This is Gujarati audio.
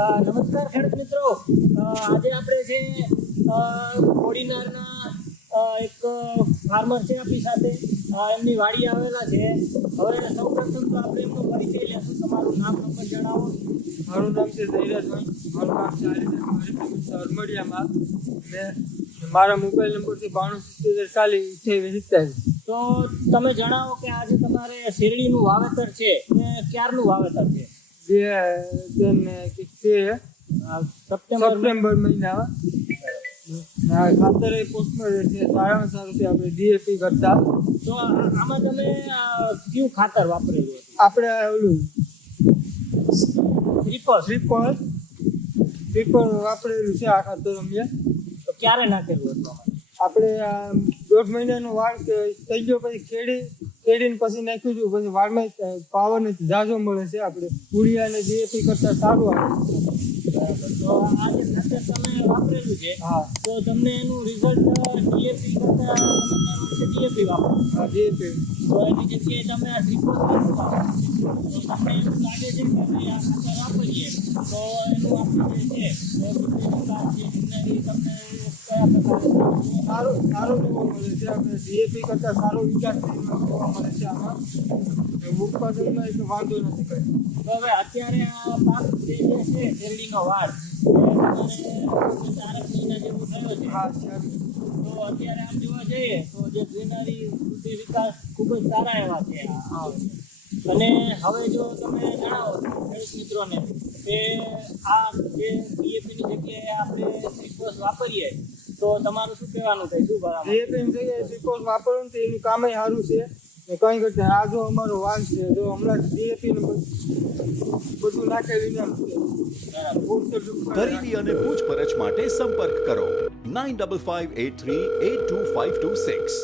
નમસ્કાર ખેડૂત મિત્રો. આજે આપણે છે કોડીનારના એક ફાર્મર છે આપણી સાથે. એમની વાડી આવેલા છે. હવે સૌ પ્રથમ તો આપણે એમનો પરિચય લેશું. તમારું નામ નંબર જણાવો. મારું નામ છે ધૈરાજભાઈ મારું નામ છે છે અરમડિયામાં. ને મારા મોબાઈલ નંબર છે બાણું સિત્તેર ચાલીસ અઠ્યાવીસ સિત્તેર તો તમે જણાવો કે આજે તમારે શેરડીનું વાવેતર છે એ ક્યારનું વાવેતર છે? બે છે સપ્ટેમ્બર મહિનામાં. ખાતર એ પોસ્ટમાં છે સારામાં સારું છે આપણે ડીએપી કરતા. તો આમાં તમે કયું ખાતર વાપરેલું આપણે ઓલું ટ્રિપલ ટ્રિપલ ટ્રિપલ વાપરેલું છે આ ખાતર અમે. તો ક્યારે નાખેલું હતું? આપણે દોઢ મહિનાનો વાળ થઈ ગયો પછી ખેડી ખેડીને પછી નાખ્યું છું પછી વાળમાં પાવર ને જાજો મળે છે આપણે. ઉડિયા અને ડીએપી કરતા સારું આવે હા. તો તમને એનું રિઝલ્ટ ડીએપી કરતા ડીએપી વાપરો? હા ડીએપી તો એની જગ્યાએ તમે ટ્રિપલ તમને એવું લાગે છે કે આ ખાતર વાપરીએ તો એનું આપણે જે છે તમને કયા સારું સારો ડીએપી કરતાં સારો વિકાસ જોવા મળે છે આમાં ઉત્પાદનમાં એક વાંધો નથી કંઈ તો હવે અત્યારે આ પાક જે છે શેરડીનો વાડ ચારક મહિના જેવું થયો છે હા તો અત્યારે આમ જોવા જઈએ તો જે ગ્રીનરી વૃદ્ધિ વિકાસ ખૂબ જ સારા એવા છે અને હવે જો તમે જણાવો ખેડૂત મિત્રોને કે આ જે આપણે ત્રિકોષ વાપરીએ તો તમારું શું કહેવાનું થાય? શું બરાબર ડીએપીની જગ્યાએ ત્રિકોણ વાપરો ને તો એનું કામ સારું છે. ને કંઈ કરતા આ જો અમારો વાલ છે જો હમણાં ડીએપી ને બધું નાખેલું એમ છે. ખરીદી અને પૂછપરછ માટે સંપર્ક કરો. Nine double five eight three eight two five two six